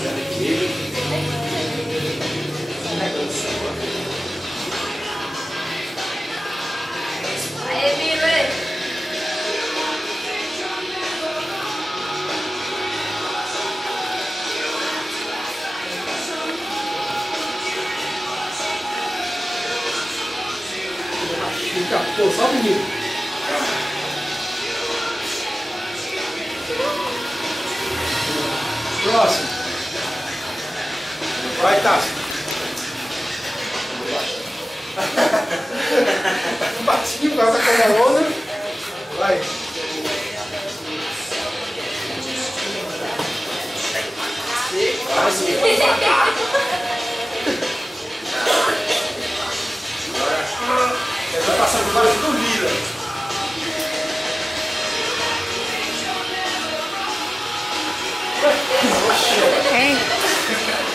Aí, Miller. Pô, só menino. Próximo. Vai, Tássio. Um patinho, passa com a onda. Vai. Eu vou passar por baixo do Lira.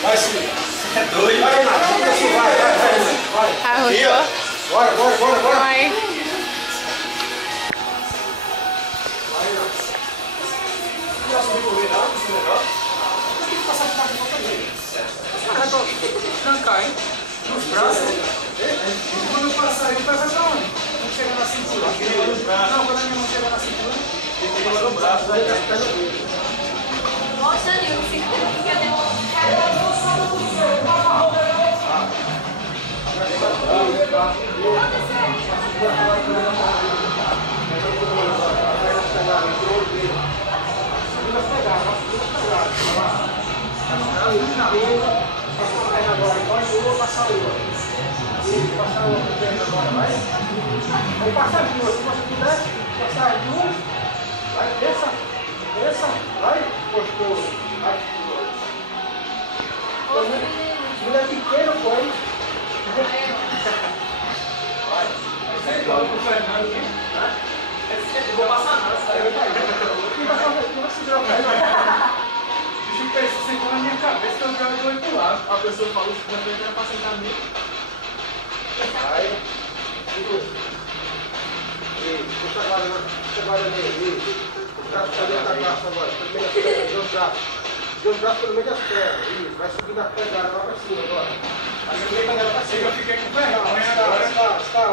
Vai, Silvio. É doido. Vai, Renato. Vai. Arrochou? Bora. Vai. Trancar, hein? Nos braços. Quando eu passar, ele vai pra onde? Quando chegar na cintura. Não, quando a minha mão chegar na cintura, Ele tem que no braço, vai dar as pernas dele. Nossa, Nil, segura que eu devolvo. Vai passar duas, se você puder, passar duas, vai, desça, vai, postou, vai, mulher pequena, foi, vai, É igual pro Fernando, hein? Eu vou passar nada, sai. não vai segurar o pé, O bicho sentou na minha cabeça que eu já vou pro lado. A pessoa falou que já veio pra sentar em mim. vai, puxa agora nele, o braço para dentro da calça agora, pelo meio das pernas, dois braços pelo meio das pernas, isso, vai subindo as pernas lá para cima agora. Aí você vem ela para cima. Eu fiquei com vergonha agora. Está.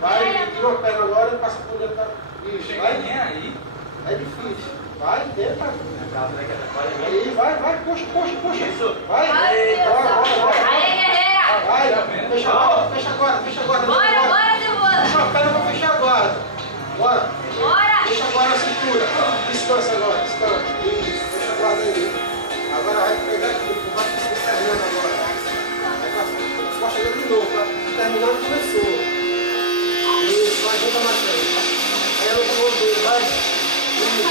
Vai, tira uma perna agora e passa por dentro da... Isso, Cheguei vai. nem aí. É difícil. Vai, tenta. Aí. Vai, puxa. Isso. Vai, bora. Aí, guerreira. Vai, fecha agora. Bora, Silvana. Puxa a perna para fechar agora. Bora. Bora. Deixa agora a cintura. Descansa agora, Isso, deixa a guarda aí. Agora vai pegar aqui, vai terminando agora. Vai com as costas dele de novo, tá? Terminando, começou. Isso, vai, junta mais frente. Aí ela pegou o dedo, vai. Isso,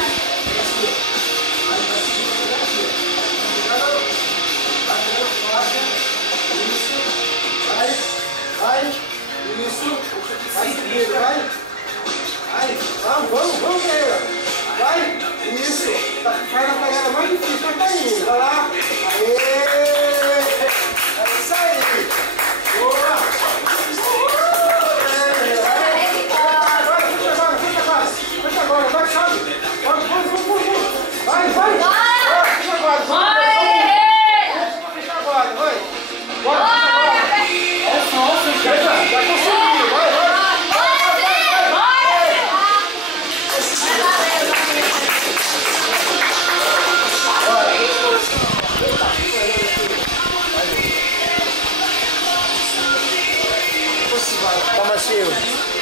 assim. Aí vai seguir, vai pegar aqui. Vai pegando a faixa. Isso. Vai. Isso. Vai seguindo, vai. Vai, vamos, guerreira. Vai, isso. Faz a pegada mais difícil, mas tá indo. Vai lá. Aê! É isso aí. Boa. Puxa agora. Vai, sabe? Vamos. Vai. Puxa agora. Puxa agora, vai. Bora, puxa agora. Nossa, vai conseguir, vai. Toma, Silvio.